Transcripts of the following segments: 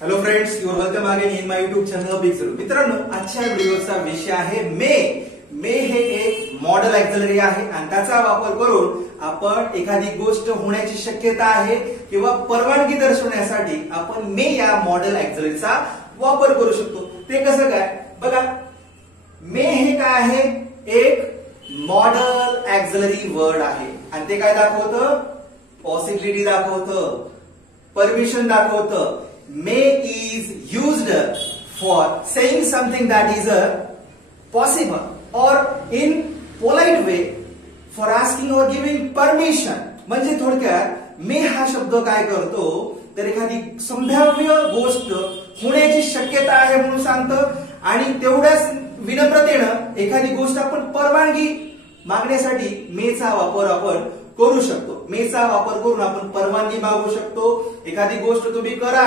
Hello friends, your welcome again in my YouTube channel big zero. मित्रांनो, आजच्या व्हिडिओचा विषय आहे मे. मे हे एक मॉडेल ॲक्झलरी आहे आणि त्याचा वापर करून आपण एखादी गोष्ट होण्याची शक्यता आहे किंवा परवानगी दर्शवण्यासाठी आपण मे या मॉडेल ॲक्झलरीचा वापर करू शकतो. ते कसं काय बघा. मे हे काय आहे? एक मॉडेल ॲक्झलरी वर्ड आहे आणि ते काय दाखवतं? पॉसिबिलिटी दाखवतं, परमिशन दाखवतं. May is used for saying something that is possible or in polite way for asking or giving permission. म्हणजे थोडक्यात मे हा शब्द काय करतो तर एखादी संभाव्य गोष्ट होण्याची शक्यता आहे म्हणून सांगतं आणि तेवढ्याच विनम्रतेनं एखादी गोष्ट आपण परवानगी मागण्यासाठी मेचा वापर आपण करू शकतो. मेचा वापर करून आपण परवानगी मागू शकतो. एखादी गोष्ट तुम्ही करा,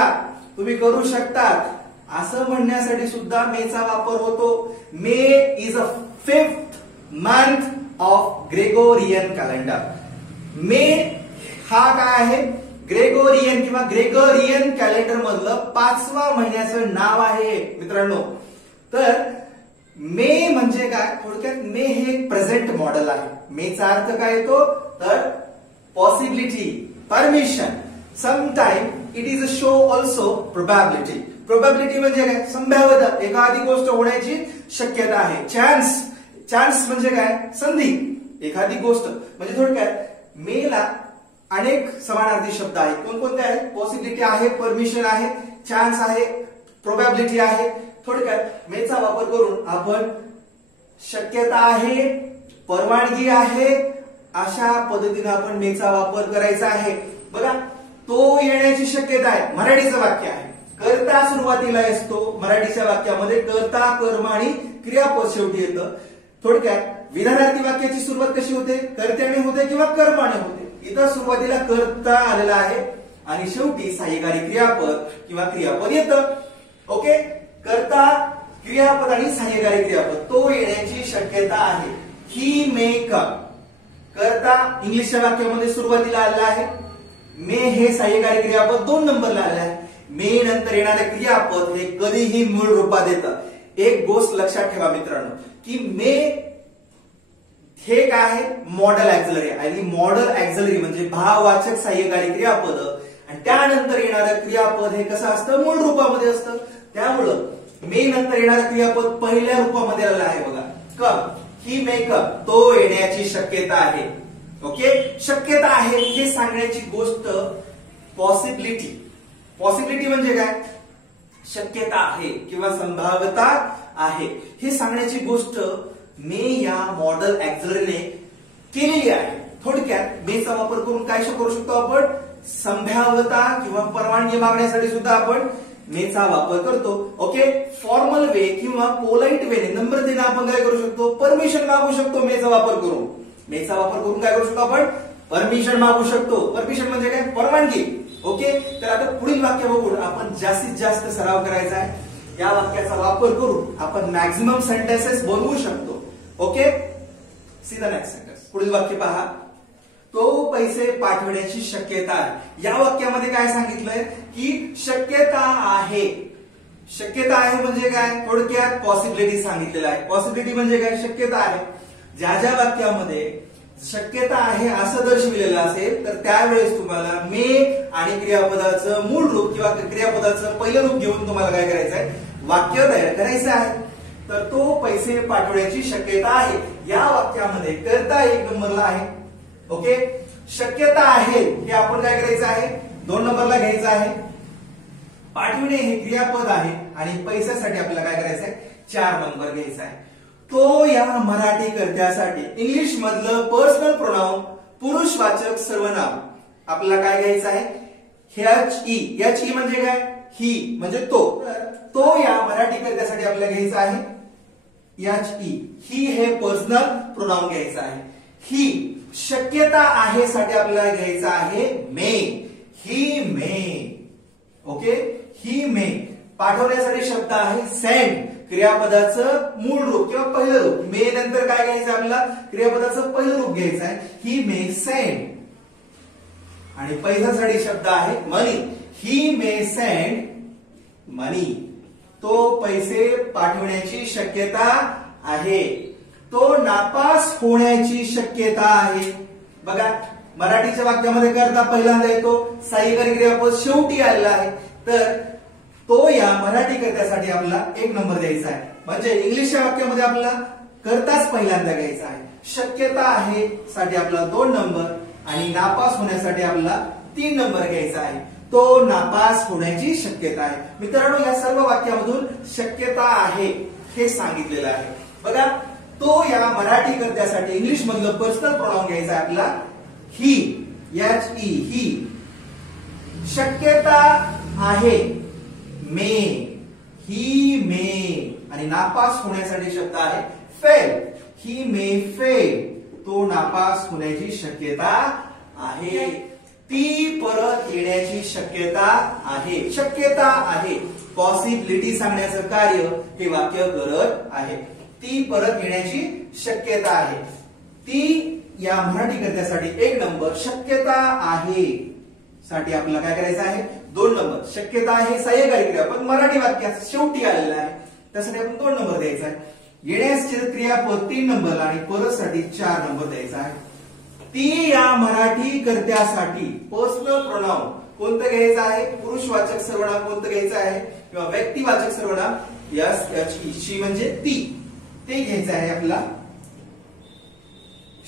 तुम्ही करू शकतात असं म्हणण्यासाठी सुद्धा मेचा वापर होतो. May is a 5th month of Gregorian calendar. May हा काय आहे? ग्रेगोरियन किंवा ग्रेगोरियन कॅलेंडर मधलं 5व्या महिन्याचं नाव आहे मित्रांनो. तर मे म्हणजे काय? थोडक्यात मे हे एक प्रेझेंट मॉडेल आहे. मेचा अर्थ काय येतो तर possibility, permission. Sometime it is a show also probability. Probability म्हणजे काय? संभाव्यता, एखादी गोष्ट होण्याची शक्यता आहे. चान्स, चान्स म्हणजे काय? संधी. एखादी गोष्ट म्हणजे थोडक्यात मेला अनेक समानार्थी शब्द आहेत. कोणकोणते आहेत? पॉसिबिलिटी आहे, परमिशन आहे, चान्स आहे, प्रोबॅबिलिटी आहे. थोडक्यात मेचा वापर करून आपण शक्यता आहे, परवानगी आहे अशा पद्धतीने आपण मेचा वापर करायचा आहे. बघा, तो येण्याची शक्यता आहे. मराठीचं वाक्य आहे. कर्ता सुरुवातीला असतो. मराठीच्या वाक्यामध्ये कर्ता, कर्म आणि क्रियापद शेवटी येतं. थोडक्यात विधानार्थी वाक्याची सुरुवात कशी होते? कर्त्याने होते किंवा कर्माने होते. इथं सुरुवातीला कर्ता आलेला आहे आणि शेवटी सहाय्यकारी क्रियापद किंवा क्रियापद येतं. ओके, कर्ता, क्रियापद आणि सहाय्यकारी क्रियापद तो येण्याची शक्यता आहे. ही मे कम. कर्ता इंग्लिशच्या वाक्यामध्ये सुरुवातीला आलेला आहे. मे हे सहाय्यकारी क्रियापद 2 नंबरला आले आहे. मे नंतर येणारे क्रियापद हे कधीही मूळ रूपात येतं. एक गोष्ट लक्षात ठेवा मित्रांनो की मे हे काय आहे? मॉडेल ॲक्झलरी आहे आणि मॉडेल ॲक्झलरी म्हणजे भाववाचक सहाय्यकारी क्रियापद आणि त्यानंतर येणारं क्रियापद हे कसं असतं? मूळ रूपामध्ये असतं. त्यामुळं मे नंतर येणारं क्रियापद पहिल्या रूपामध्ये आलेलं आहे. बघा, कम. ही मे कम, तो येण्याची शक्यता आहे. ओके, शक्यता आहे हे सांगण्याची गोष्ट पॉसिबिलिटी. पॉसिबिलिटी म्हणजे काय? शक्यता आहे किंवा संभाव्यता आहे हे सांगण्याची गोष्ट मे या मॉडेल ॲक्झलरीने केलेली आहे. थोडक्यात मेचा वापर करून काय करू शकतो आपण? संभाव्यता किंवा परवानगी मागण्यासाठी सुद्धा आपण मेचा वापर करतो. ओके, फॉर्मल वे किंवा पोलाइट वेने, नम्रतेने आपण काय करू शकतो? परमिशन मागू शकतो मेचा वापर करून. मेचा वापर करून काय करू शकतो आपण? परमिशन मागू शकतो. परमिशन म्हणजे काय? परवानगी. ओके, तर आता पुढील वाक्य बघून आपण जास्तीत जास्त सराव करायचा आहे. या वाक्याचा वापर करून आपण मॅक्झिमम सेंटेन्सेस बनवू शकतो. Okay, see the next sentence. पुढील वाक्य पहा. तो पैसे पाठवण्याची शक्यता आहे. या वाक्यामध्ये काय सांगितलंय की शक्यता आहे. शक्यता आहे म्हणजे काय? थोडक्यात पॉसिबिलिटी सांगितलेलं आहे. पॉसिबिलिटी म्हणजे काय? शक्यता आहे. ज्या ज्या वाक्यामध्ये शक्यता आहे असं दर्शविलेलं असेल तर त्यावेळेस तुम्हाला मे आणि क्रियापदाचं मूळ रूप किंवा क्रियापदाचं पहिलं रूप घेऊन तुम्हाला काय करायचं आहे? वाक्य तयार करायचं आहे. तर तो पैसे पाठवण्याची शक्यता आहे. या वाक्यामध्ये कर्ता 1 नंबरला आहे. ओके, शक्यता आहे हे आपण काय करायचं आहे? 2 नंबरला घ्यायचं आहे. पाठविणे हे क्रियापद आहे आणि पैशासाठी आपल्याला काय करायचं आहे? 4 नंबर घ्यायचा आहे. तो या मराठी कर्त्यासाठी इंग्लिश मधलं पर्सनल प्रोनाउन पुरुषवाचक सर्वनाम आपल्याला काय घ्यायचं आहे? HE. HE म्हणजे काय? ही म्हणजे तो. तो या मराठी कर्त्यासाठी आपल्याला घ्यायचा आहे HE. ही हे पर्सनल प्रोनाउन घ्यायचं आहे. ही शक्यता आहे साठी आपल्याला घ्यायचं आहे मे. ही मे. ओके, ही मे. पाठवण्यासाठी शब्द आहे सेंड. क्रियापदाचं मूळ रूप किंवा पहिलं रूप. मे नंतर काय घ्यायचं आपल्याला? क्रियापदाचं पहिलं रूप घ्यायचं आहे. ही मे सेंड. आणि पहिल्यासाठी शब्द आहे मनी. ही मे सेंड मनी. तो पैसे पाठवण्याची शक्यता आहे. तो नापास होण्याची शक्यता आहे. बघा मराठीच्या वाक्यामध्ये करता पहिल्यांदा येतो, सहाय्यकारी क्रियापद शेवटी आलेला आहे, तर तो या मराठी कर्त्यासाठी आपला 1 नंबर द्यायचा आहे. म्हणजे इंग्लिशच्या वाक्यामध्ये आपला करताच पहिल्यांदा घ्यायचा आहे. शक्यता आहे साठी आपला 2 नंबर आणि नापास होण्यासाठी आपला 3 नंबर घ्यायचा आहे. तो नापास होण्याची शक्यता आहे. मित्रांनो या सर्व वाक्यामधून शक्यता आहे हे सांगितलेलं आहे. बघा तो या मराठी कर्त्यासाठी इंग्लिश मधलं पर्सनल प्रोनाउन घ्यायचा आहे आपला ही. ही. शक्यता आहे मे. ही मे. आणि नापास होण्यासाठी शब्द आहे फेल. ही मे फेल. तो नापास होण्याची शक्यता आहे. ती परत येण्याची शक्यता आहे. शक्यता आहे पॉसिबिलिटी सांगण्याचं कार्य हे वाक्य करत आहे. ती परत येण्याची शक्यता आहे. ती या मराठी कर्त्यासाठी 1 नंबर. शक्यता आहे साठी आपल्याला काय करायचं आहे 2 नंबर. शक्यता आहे सहाय्यकारी क्रियापद मराठी वाक्यात शेवटी आलेला आहे, त्यासाठी आपण 2 नंबर द्यायचा आहे. येण्याचे क्रियापद 3 नंबरला आणि परत साठी 4 नंबर द्यायचा आहे. ती या मराठी कर्त्यासाठी पर्सनल प्रोनाउन कोणतं घ्यायचं आहे, पुरुषवाचक सर्वनाम कोणतं घ्यायचं आहे किंवा व्यक्तिवाचक सर्वनाम यस एच ई शी म्हणजे ती, ते घ्यायचं आहे आपला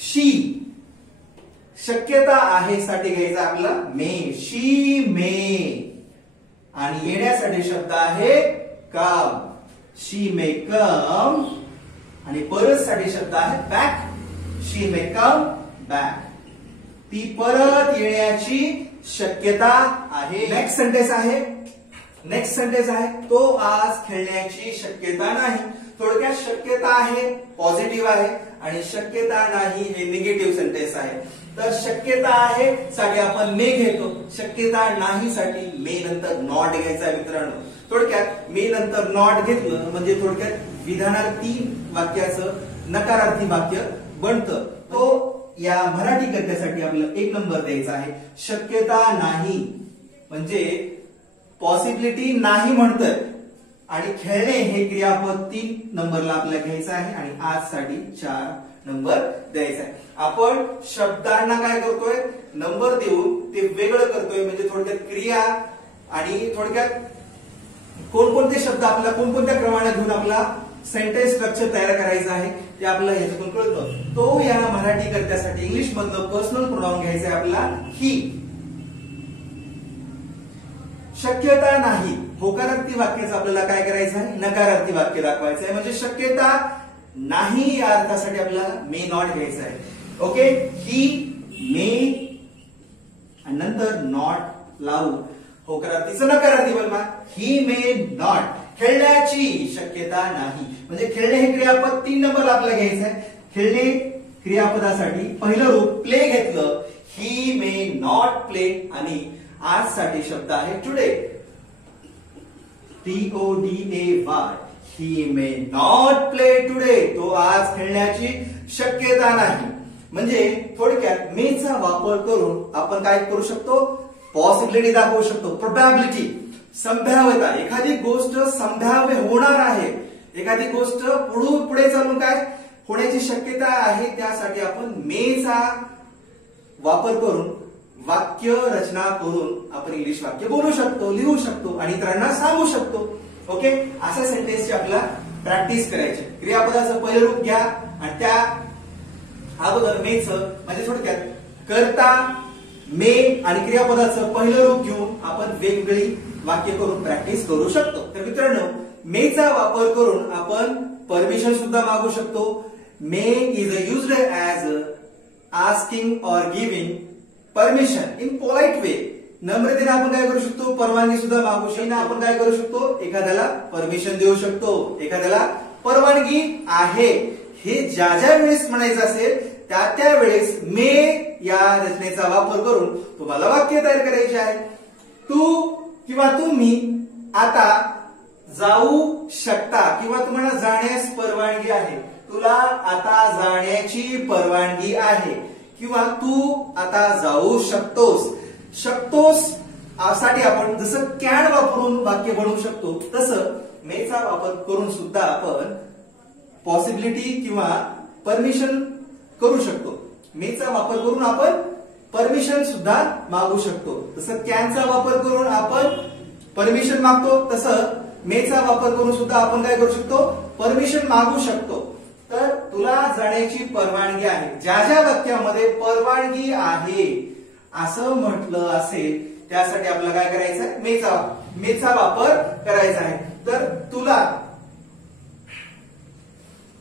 शी. शक्यता आहे साठी घ्यायचा आपला मे. She may. आणि येण्यासाठी शब्द आहे कम. शी मे कम. आणि परत साठी शब्द आहे back. She may come back. ती परत येण्याची शक्यता आहे. नेक्स्ट सेंटेन्स आहे तो आज खेळण्याची शक्यता नाही. थोडक्यात शक्यता आहे पॉझिटिव्ह आहे आणि शक्यता नाही हे निगेटिव्ह सेंटेन्स आहे. तर शक्यता आहे साठी आपण मे घेतो. शक्यता नाही साठी मे नंतर नॉट घ्यायचा मित्रांनो. थोडक्यात मे नंतर नॉट घेतलं म्हणजे थोडक्यात विधानार्थी वाक्याचं नकारार्थी वाक्य बनतं. तो या मराठी कर्त्यासाठी आपल्याला 1 नंबर द्यायचा आहे. शक्यता नाही म्हणजे पॉसिबिलिटी नाही म्हणतात आणि खेळणे हे क्रियापद 3 नंबरला आपल्याला घ्यायचं आहे आणि आज साठी 4 नंबर द्यायचा आहे. आपण शब्दांना काय करतोय नंबर देऊन ते वेगळं करतोय. म्हणजे थोडक्यात क्रिया आणि थोडक्यात कोणकोणते शब्द आपल्याला कोणकोणत्या क्रमाने घेऊन आपला सेंटेन्स स्ट्रक्चर तयार करायचं आहे ते आपल्याला याच्यातून कळतं. तो या मराठी कर्त्यासाठी इंग्लिश मधलं पर्सनल प्रोनाउन घ्यायचा आहे आपला ही. शक्यता नाही होकारार्थी वाक्याचं आपल्याला काय करायचं आहे नकारार्थी वाक्य दाखवायचं आहे. म्हणजे शक्यता नाही या अर्थासाठी आपल्याला मे नॉट घ्यायचं आहे. ओके. ही मे आणि नंतर नॉट लावू होकारार्थीचं नकारार्थी बनवा. ही मे नॉट. खेळण्याची शक्यता नाही म्हणजे खेळणे हे क्रियापद 3 नंबरला आपल्याला घ्यायचं आहे. खेळणे क्रियापदासाठी पहिलं रूप प्ले घेतलं. ही मे नॉट प्ले आणि आज साठी शब्द आहे today. TODAY. He may not play today. तो आज खेळण्याची शक्यता नाही. म्हणजे थोडक्यात मेचा वापर करून आपण काय करू शकतो पॉसिबिलिटी दाखवू शकतो. प्रोबॅबिलिटी संभाव्यता. एखादी गोष्ट संभाव्य होणार आहे, एखादी गोष्ट पुढे चालून काय होण्याची शक्यता आहे, त्यासाठी आपण मेचा वापर करून वाक्य रचना करून आपण इंग्लिश वाक्य बोलू शकतो, लिहू शकतो आणि इतरांना सांगू शकतो. ओके. अशा सेंटेन्सची आपल्याला प्रॅक्टिस करायची. क्रियापदाचं पहिलं रूप घ्या आणि त्या अगोदर मेचं म्हणजे थोडक्यात करता मे आणि क्रियापदाचं पहिलं रूप घेऊन आपण वेगवेगळी वाक्य करून प्रॅक्टिस करू शकतो. तर मित्रांनो मेचा वापर करून आपण परमिशन सुद्धा मागू शकतो. May is used as asking or giving permission in polite way. नम्रतेने आपण काय करू शकतो परवानगी सुद्धा मागू शकतो. आपण काय करू शकतो एखाद्याला परमिशन देऊ शकतो. एखाद्याला परवानगी आहे हे ज्या वेळेस म्हणायचं असेल त्या वेळेस मे या रचनेचा वापर करून तुम्हाला वाक्य तयार करायचे आहे. तू किंवा तुम्ही आता जाऊ शकता किंवा तुम्हाला जाण्यास परवानगी आहे. तुला आता जाण्याची परवानगी आहे किंवा तू आता जाऊ शकतोस. शकतोस साठी आपण जसं कॅन वापरून वाक्य बनवू शकतो तसं मेचा वापर करून सुद्धा आपण पॉसिबिलिटी किंवा परमिशन करू शकतो. मेचा वापर करून आपण परमिशन सुद्धा मागू शकतो. जसं कॅनचा वापर करून आपण परमिशन मागतो तसं मेचा वापर करून सुद्धा आपण काय करू शकतो, परमिशन मागू शकतो. तर तुला जाण्याची परवानगी आहे, ज्या ज्या वाक्यामध्ये परवानगी आहे असं म्हटलं असेल त्यासाठी आपल्याला काय करायचं आहे, मेचा वापर करायचा आहे.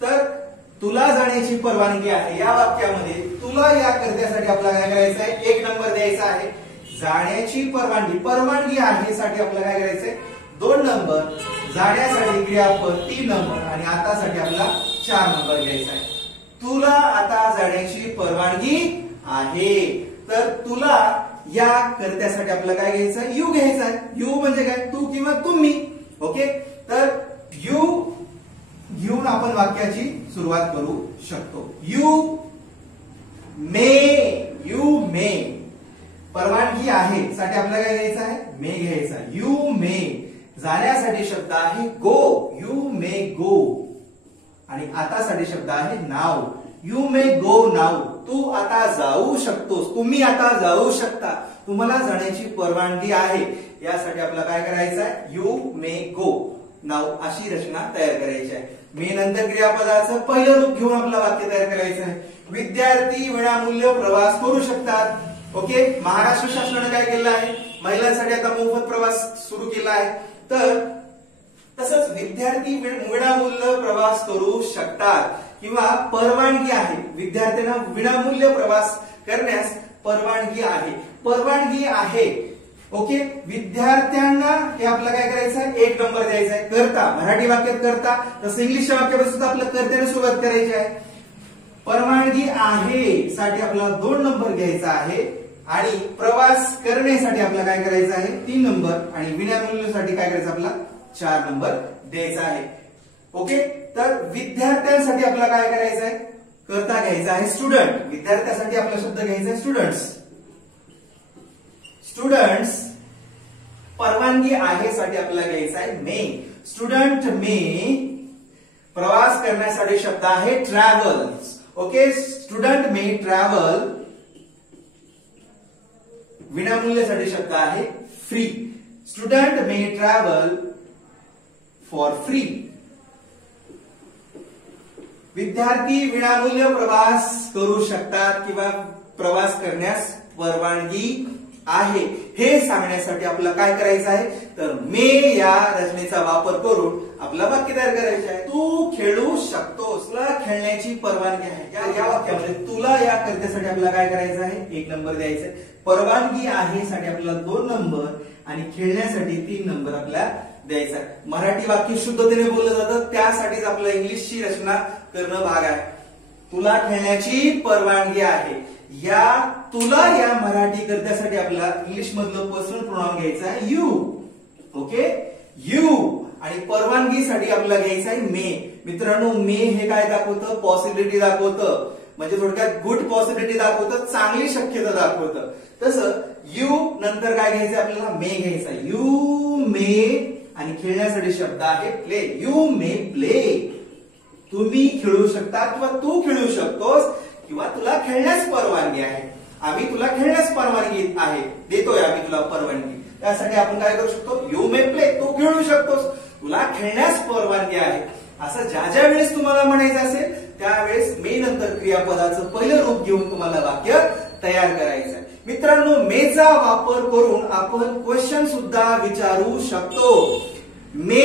तर तुला जाण्याची परवानगी आहे या वाक्यामध्ये तुला या कर्त्यासाठी आपल्याला काय करायचं आहे, 1 नंबर द्यायचा आहे. जाण्याची परवानगी आहे साठी आपल्याला काय करायचंय 2 नंबर, जाण्यासाठी क्रियापद 3 नंबर आणि आतासाठी आपल्याला 4 नंबर घ्यायचा आहे. तुला आता जाण्याची परवानगी आहे. तर तुला या कर्त्यासाठी आपल्याला काय घ्यायचं, यू घ्यायचा आहे. यू म्हणजे काय, तू किंवा तुम्ही. ओके, तर यू घेऊन आपण वाक्याची सुरुवात करू शकतो. यू मे परवानगी आहे साठी आपल्याला काय घ्यायचं आहे, मे घ्यायचा. यू मे जाण्यासाठी शब्द आहे गो, यू मे गो. आणि आता साठी शब्द आहे नाव, यू मे गो नाव. तू आता जाऊ शकतोस, तुम्ही आता जाऊ शकता, तुम्हाला जाण्याची परवानगी आहे. यासाठी आपल्याला काय करायचं आहे, यू मे गो नाव अशी रचना तयार करायची आहे. मे नंतर क्रियापदाचं पहिलं रूप घेऊन आपलं वाक्य तयार करायचं आहे. विद्यार्थी विनामूल्य प्रवास करू शकतात. ओके, महाराष्ट्र शासनाने काय केलं आहे, महिलांसाठी आता मोफत प्रवास सुरू केला आहे. तर तसंच विद्यार्थी विनामूल्य प्रवास करू शकतात किंवा परवानगी आहे, विद्यार्थ्यांना विनामूल्य प्रवास करण्यास परवानगी आहे. ओके, विद्यार्थ्यांना हे आपल्याला काय करायचं आहे, 1 नंबर द्यायचा आहे. करता मराठी वाक्यात करता, तसं इंग्लिशच्या वाक्यात सुद्धा आपल्याला कर्त्याने सुरुवात करायची आहे. परवानगी आहे साठी आपल्याला 2 नंबर घ्यायचा आहे आणि प्रवास करण्यासाठी आपल्याला काय करायचं आहे, 3 नंबर आणि विनामूल्यसाठी काय करायचं आपल्याला 4 नंबर द्यायचा आहे. ओके, तर विद्यार्थ्यांसाठी आपल्याला काय करायचं आहे, करता घ्यायचा आहे स्टुडंट. विद्यार्थ्यांसाठी आपला शब्द घ्यायचा आहे स्टुडंट्स. परवानगी आहे साठी आपल्याला घ्यायचा आहे मे. स्टुडंट मे प्रवास करण्यासाठी शब्द आहे ट्रॅव्हल्स. ओके, स्टुडंट मे ट्रॅव्हल. विनामूल्यसाठी शब्द आहे free. Student may travel for free. विद्यार्थी विनामूल्य प्रवास करू शकतात किंवा प्रवास करण्यास परवानगी आहे हे सांगण्यासाठी आपल्याला काय करायचं आहे, तर मे या रचनेचा वापर करून आपला वाक्य तयार करायचे आहे. तू खेळू शकतोस, तुला खेळण्याची परवानगी आहे. या वाक्यामध्ये तुला या कर्त्यासाठी आपल्याला काय करायचं आहे, 1 नंबर द्यायचा आहे. परवानगी आहे साठी आपल्याला 2 नंबर आणि खेळण्यासाठी 3 नंबर आपल्याला द्यायचा आहे. मराठी वाक्य शुद्धतेने बोललं जातं, त्यासाठीच आपल्याला इंग्लिशची रचना करणं भाग आहे. तुला खेळण्याची परवानगी आहे. या तुला या मराठी कर्त्यासाठी आपल्याला इंग्लिश मधलं पर्सनल प्रोनाउन घ्यायचा आहे यू. Okay, you. आणि परवानगीसाठी आपल्याला घ्यायचं आहे मे. मित्रांनो, मे हे काय दाखवतं, पॉसिबिलिटी दाखवतं, म्हणजे थोडक्यात गुड पॉसिबिलिटी दाखवतं, चांगली शक्यता दाखवतं. तसं यू नंतर काय घ्यायचं आपल्याला, मे घ्यायचा. यू मे आणि खेळण्यासाठी शब्द आहे प्ले. You may play. तुम्ही खेळू शकता किंवा तू खेळू शकतोस किंवा तुला खेळण्यास परवानगी आहे. आम्ही तुला खेळण्यास परवानगी आहे, देतोय आम्ही तुला परवानगी. त्यासाठी आपण काय करू शकतो, यू मे प्ले. तू खेळू शकतोस, तुला खेळण्यास परवानगी आहे. असं ज्या ज्या वेळेस तुम्हाला म्हणायचं असेल त्यावेळेस मे नंतर क्रियापदाचं पहिलं रूप घेऊन तुम्हाला वाक्य तयार करायचं आहे. मित्रांनो, मेचा वापर करून आपण क्वेश्चन सुद्धा विचारू शकतो. मे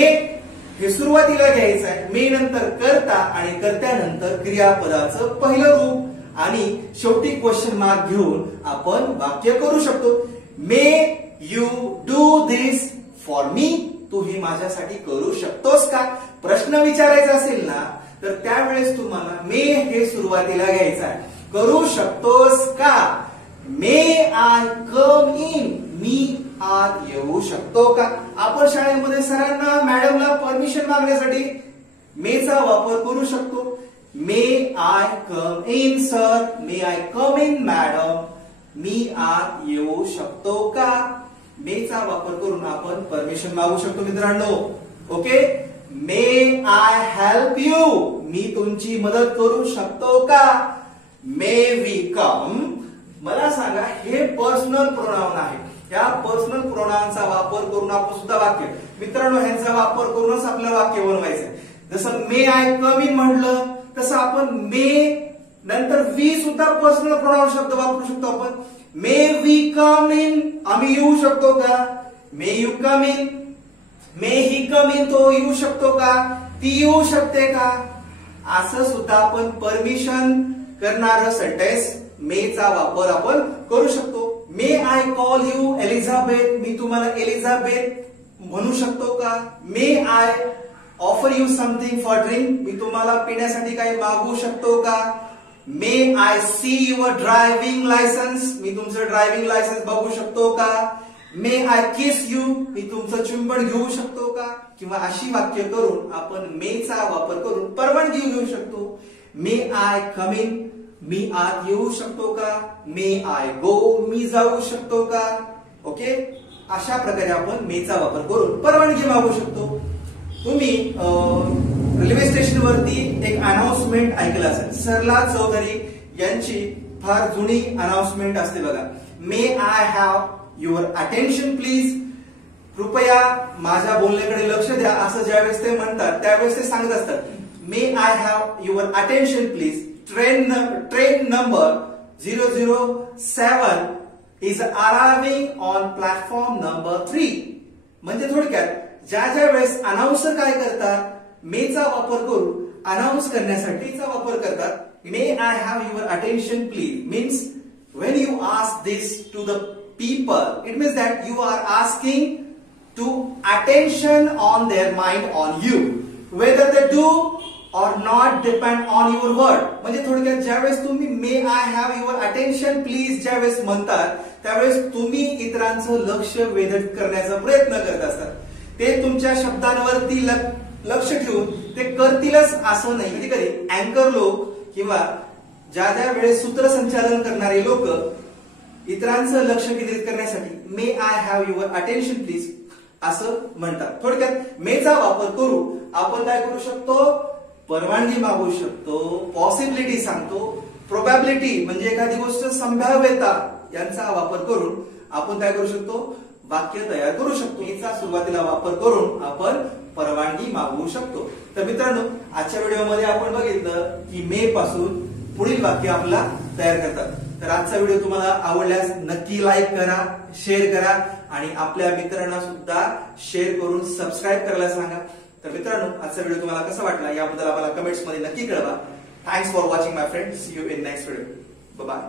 हे सुरुवातीला घ्यायचं आहे, मे नंतर कर्ता आणि कर्त्यानंतर क्रियापदाचं पहिलं रूप आणि शेवटी क्वेश्चन मार्क घेऊन आपण वाक्य करू शकतो. May you do this for me. तू हे माझ्यासाठी करू शकतोस का, प्रश्न विचारायचा असेल ना, तर त्यावेळेस तुम्हाला मे हे सुरुवातीला घ्यायचं आहे. करू शकतोस का, मे आय कम इन. मी आत येऊ शकतो का. आपण शाळेमध्ये सरांना मॅडमला परमिशन मागण्यासाठी मेचा वापर करू शकतो. May I come in sir, may I come in madam. मी आत येऊ शकतो का. मे चा वापर करून आपण परमिशन मागू शकतो मित्रांनो. Okay, may I help you, मी तुमची मदत करू शकतो का. मे वी कम, मला सांगा, हे पर्सनल प्रोनाउन आहे. या पर्सनल प्रोनाउनचा वापर करून आपण सुद्धा वाक्य, मित्रांनो ह्यांचा वापर करूनच आपल्याला वाक्य बनवायचं आहे. जसं मे आय कम इन म्हटलं तसं आपण मे नंतर वी सुद्धा पर्सनल प्रोनाउन शब्द वापरू शकतो आपण. मे वी कम इन, आम्ही येऊ शकतो का. May you come in, may he come in, तो येऊ शकतो का, ती येऊ शकते का. असं सुद्धा आपण परमिशन करणारं सेंटेन्स मे चा वापर आपण करू शकतो. May I call you Elizabeth, मी तुम्हाला एलिझाबेथ म्हणू शकतो का. May I offer you something for drink, मी तुम्हाला पिण्यासाठी काही मागू शकतो का. May I see your driving licence, मी तुमचं ड्रायव्हिंग लायसन्स बघू शकतो का. मे आय किस यू, मी तुमचं चुंबन घेऊ शकतो का. किंवा अशी वाक्य करून आपण मे चा वापर करून परवानगी घेऊ शकतो. मे आय कम इन, मी आत येऊ शकतो का. मे आय गो, मी जाऊ शकतो का. ओके, अशा प्रकारे आपण मे चा वापर करून परवानगी मागू शकतो. तुम्ही रेल्वे स्टेशन वरती एक अनाउन्समेंट ऐकलं असेल, सरला चौधरी यांची फार जुनी अनाउन्समेंट असते बघा. May I have your attention please, कृपया माझ्या बोलण्याकडे लक्ष द्या, असं ज्यावेळेस ते म्हणतात त्यावेळेस ते सांगत असतात. May I have your attention please, train number 007 is arriving on platform number 3. म्हणजे थोडक्यात ज्या वेळेस अनाउन्सर काय करतात, मे चा वापर करून अनाउन्स करण्यासाठीचा वापर करतात. May I have your attention please means when you ask this to the people, it means that you are asking to attention on their mind on you, whether they do or not depend on your word. म्हणजे थोडक्यात ज्यावेळेस तुम्ही may I have your attention please ज्यावेळेस म्हणतात त्यावेळेस तुम्ही इतरांचं लक्ष वेधत करण्याचा प्रयत्न करत असतात. ते तुमच्या शब्दांवरती लक्ष ठेवून ते करतीलच असं नाही. कधी कधी अँकर लोक किंवा ज्या वेळेस सूत्रसंचालन करणारे लोक इतरांचं लक्ष केंद्रित करण्यासाठी may I have your attention please असं म्हणतात. थोडक्यात मे चा वापर करू आपण काय करू शकतो, परवानगी मागू शकतो, पॉसिबिलिटी सांगतो, प्रोबॅबिलिटी म्हणजे एखादी गोष्ट संभाव्यता यांचा वापर करून आपण काय करू शकतो, वाक्य तयार करू शकतो. याचा सुरुवातीला वापर करून आपण परवानगी मागवू शकतो. तर मित्रांनो, आजच्या व्हिडिओमध्ये आपण बघितलं की मे पासून पुढील वाक्य आपला तयार करतात. तर आजचा व्हिडिओ तुम्हाला आवडल्यास नक्की लाईक करा, शेअर करा आणि आपल्या मित्रांना सुद्धा शेअर करून सबस्क्राईब करायला सांगा. तर मित्रांनो, आजचा व्हिडिओ तुम्हाला कसा वाटला याबद्दल आम्हाला कमेंट्स मध्ये नक्की कळवा. Thanks for watching my friend. See you in next video. Bye.